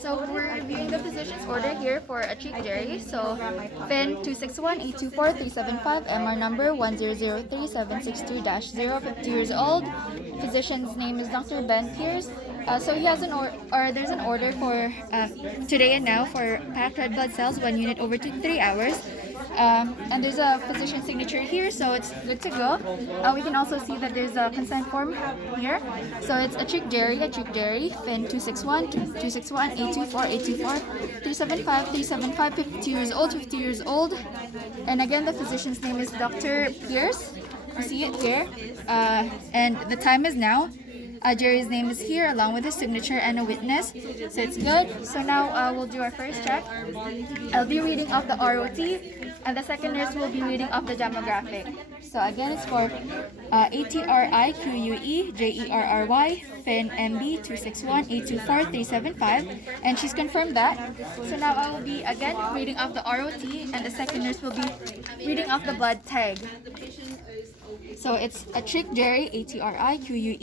So we're reviewing the physician's order here for Atrique Jerry. So FIN 261-824-375, MR number 1003762-0, 50 years old. Physician's name is Dr. Ben Pierce. So he has there's an order for today and now for packed red blood cells, 1 unit over 2 to 3 hours. And there's a physician signature here, so it's good to go. We can also see that there's a consent form here. So it's Atrique Jerry, FIN 261-824-824-375, 50 years old. And again, the physician's name is Dr. Pierce. You see it here. And the time is now. Jerry's name is here along with his signature and a witness, so it's good. So now we'll do our first check. I'll be reading off the ROT, and the second nurse will be reading off the demographic. So again, it's for Atrique FIN MB 261-824-375, and she's confirmed that. So now I will be again reading off the ROT, and the second nurse will be reading off the blood tag. So it's Atrique Jerry, ATRIQUE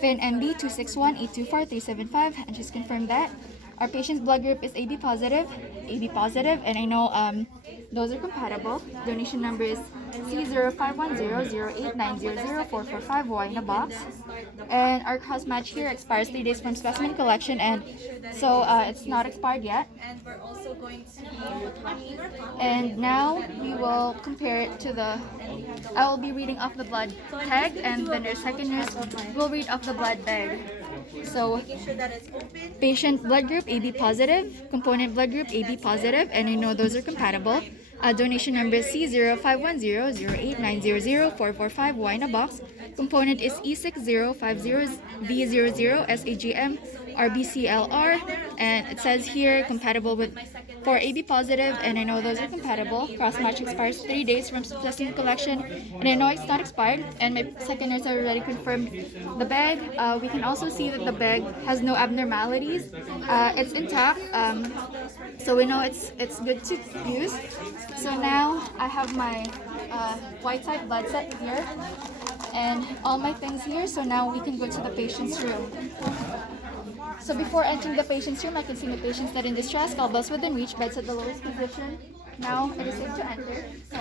FIN MB 261-824-375, and she's confirmed that. Our patient's blood group is AB positive, and I know those are compatible. Donation number is C051008900445Y in a box. And our cross match here expires 3 days from specimen collection, and so it's not expired yet. And we're also going to And now we will compare it to the. I will be reading off the blood tag, and then our second nurse will read off the blood bag. So, making sure that it's open. patient blood group AB positive, component blood group AB positive, and I know those are compatible. Donation number is C051008900445Y in a box. Component is E6050V00 SAGM RBCLR, and it says here compatible with for AB positive, and I know those are compatible. Cross match expires 3 days from specimen collection, and I know it's not expired. And my second nurse already confirmed the bag. We can also see that the bag has no abnormalities. It's intact, so we know it's good to use. So now I have my white type blood set here and all my things here. So now we can go to the patient's room. So before entering the patient's room, I can see my patients that in distress, elbows within reach, beds at the lowest position. Now it is safe to enter. So,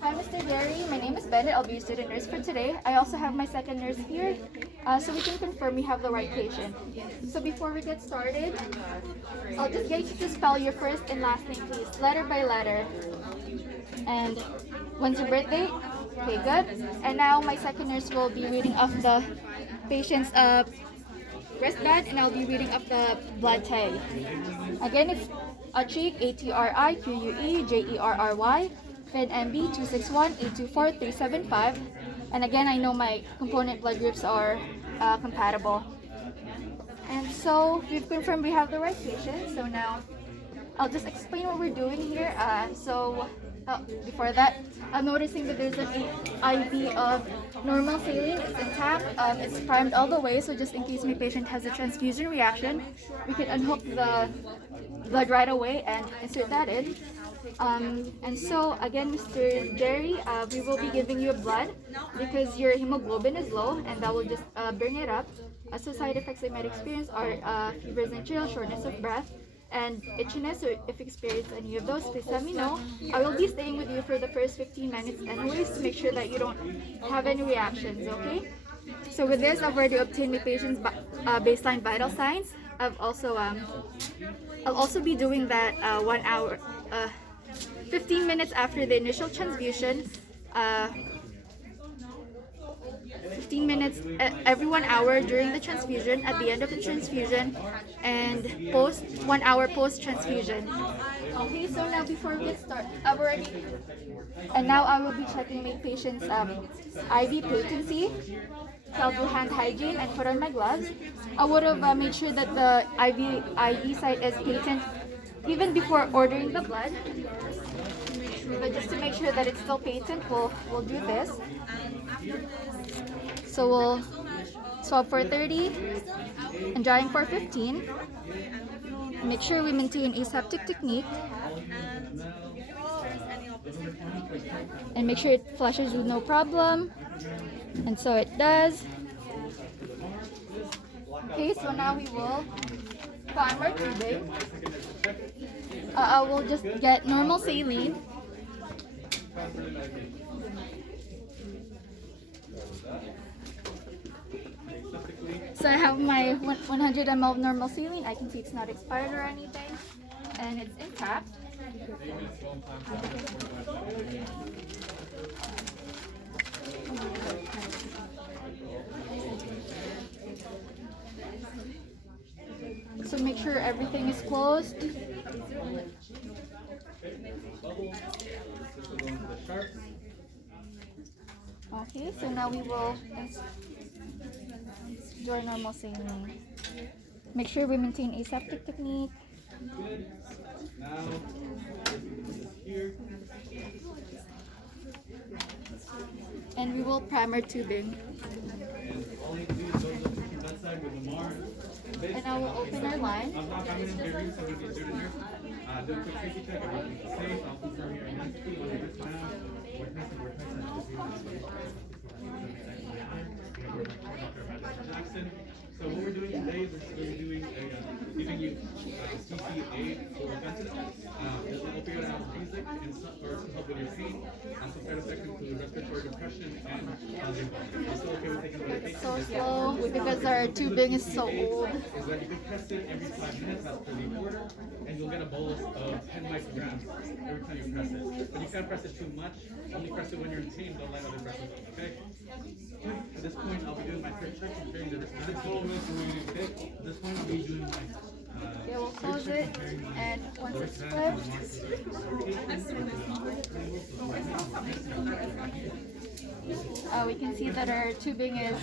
hi Mr. Jerry, my name is Bennette. I'll be your student nurse for today. I also have my second nurse here, so we can confirm we have the right patient. So before we get started, I'll just get you to spell your first and last name, please, letter by letter. And when's your birthday? Okay, good. And now my second nurse will be reading off the patient's wristband, and I'll be reading up the blood tag. Again, it's Atrique, ATRIQUE FIN MB 261-824-375. And again, I know my component blood groups are compatible. And so we've confirmed we have the right patient. So now I'll just explain what we're doing here. Before that, I'm noticing that there's an IV of normal saline. It's intact. It's primed all the way, so just in case my patient has a transfusion reaction, we can unhook the blood right away and insert that in. And so again, Mr. Jerry, we will be giving you blood because your hemoglobin is low, and that will just bring it up. So side effects you might experience are fevers and chills, shortness of breath, and itchiness. Or if you experience any of those, please let me know. I will be staying with you for the first 15 minutes anyways to make sure that you don't have any reactions, okay? So with this, I've already obtained the patient's baseline vital signs. I'll also be doing that 1 hour, 15 minutes after the initial transfusion. 15 minutes every 1 hour during the transfusion, at the end of the transfusion, and 1 hour post transfusion. Okay, so now before we get started, now I will be checking my patient's IV patency. So I'll do hand hygiene and put on my gloves. I would have made sure that the IV site is patent even before ordering the blood. But just to make sure that it's still patent, we'll do this. So we'll swab for 30 and drying for 15. Make sure we maintain aseptic technique. And make sure it flushes with no problem. And so it does. Okay, so now we will prime our tubing. I will just get normal saline. So I have my 100 ml of normal saline. I can see it's not expired or anything, and it's intact. So make sure everything is closed. Okay, so now we will do our normal saline. Make sure we maintain aseptic technique. And we will prime our tubing. And now we'll open our line. So what we're doing today is we're doing giving you CCA for offenses. There's an opioid analgesic and to help with your pain, and some side effects include respiratory depression and nausea. It's still okay with taking medication. So slow because our tubing is so old. Is that you can press it every 5 minutes as per the order, and you'll get a bolus of 10 micrograms every time you press it. But you can't press it too much. Only press it when you're in pain. Don't let other press it. Okay. At this point, I'll be doing my third check comparing the At this point, I'll be doing my Okay, we'll close it, and once it's flipped, we can see that our tubing is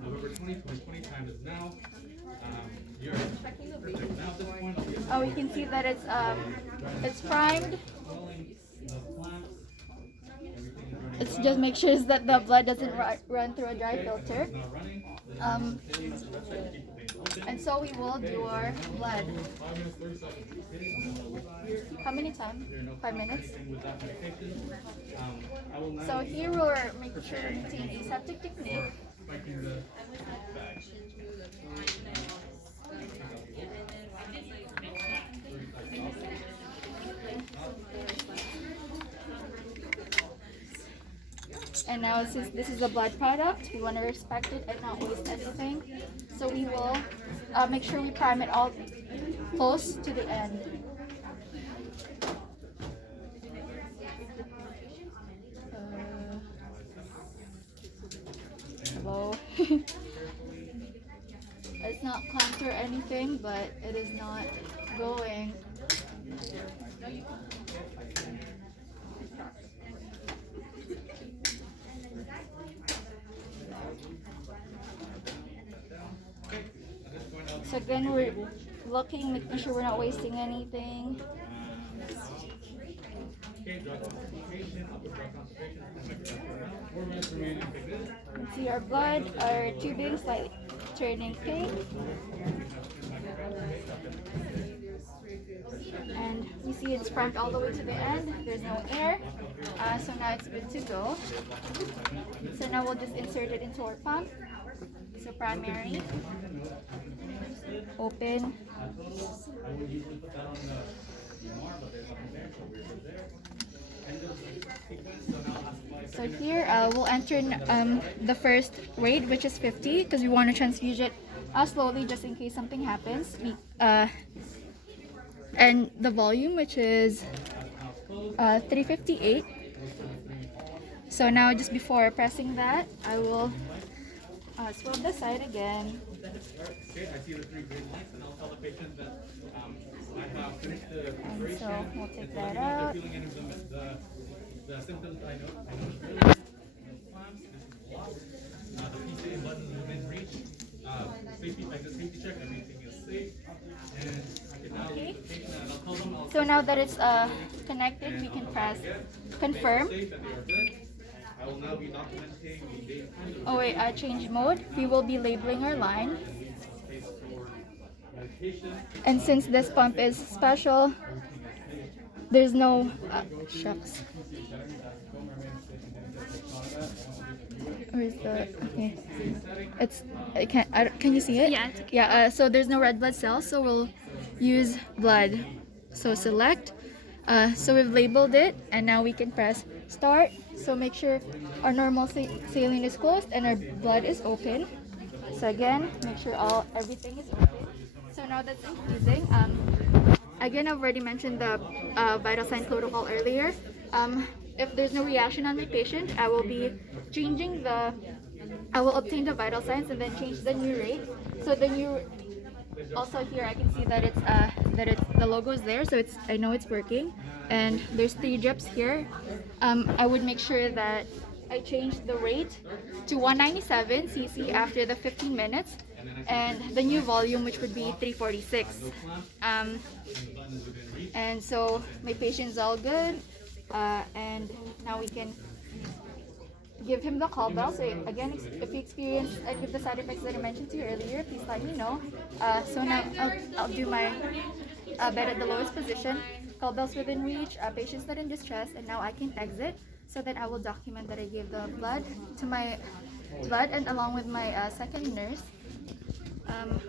November 20, 2020 time is now. You're perfect. Now at this point, we can see that it's primed. It's just make sure that the blood doesn't run through a dry filter. And so we will do our blood. How many times? 5 minutes. So here we'll make sure to maintain aseptic technique. And now since this is a blood product, we want to respect it and not waste anything. So we will make sure we prime it all close to the end. Hello. It's not clamped or anything, but it is not going. So again, we're looking, making sure we're not wasting anything. See our blood, our tubing slightly turning pink. And you see it's primed all the way to the end. There's no air. So now it's good to go. So now we'll just insert it into our pump. So primary, open. So here we'll enter the first rate, which is 50, because we want to transfuse it slowly just in case something happens. And the volume, which is 358. So now just before pressing that, I will swab the side again. Okay, I see the 3 green lights, and I'll tell the patient that I have finished the And preparation. so we'll take that They're out. feeling any of the symptoms I know. This is blocked. The PCA button is within reach. Safety, like the safety check, everything is safe. And I can now leave the patient, and I'll tell them So now that it's connected, we can press confirm. safe and they are good. I will now be documenting the date and Oh wait, I changed mode. We will be labeling our line. space for And since this pump is special, there's no shucks. Where's the okay? It's can you see it? Yeah. Yeah. So there's no red blood cells, so we'll use blood. So select. So we've labeled it, and now we can press start. So make sure our normal saline is closed and our blood is open. So again, make sure everything is open. So now that's infusing. Again, I've already mentioned the vital sign protocol earlier. If there's no reaction on my patient, I will be changing I will obtain the vital signs and then change the new rate. So the new, also here I can see that the logo is there, so I know it's working. And there's 3 drips here. I would make sure that I change the rate to 197 cc after the 15 minutes, and the new volume, which would be 346. And so my patient's all good, and now we can give him the call bell. So again, if you experience any of the side effects that I mentioned to you earlier, please let me know. So now I'll do my bed at the lowest position, call bells within reach, patients not in distress, and now I can exit. So then I will document that I gave the blood to my blood, and along with my second nurse,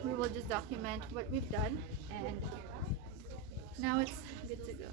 we will just document what we've done, and now it's good to go.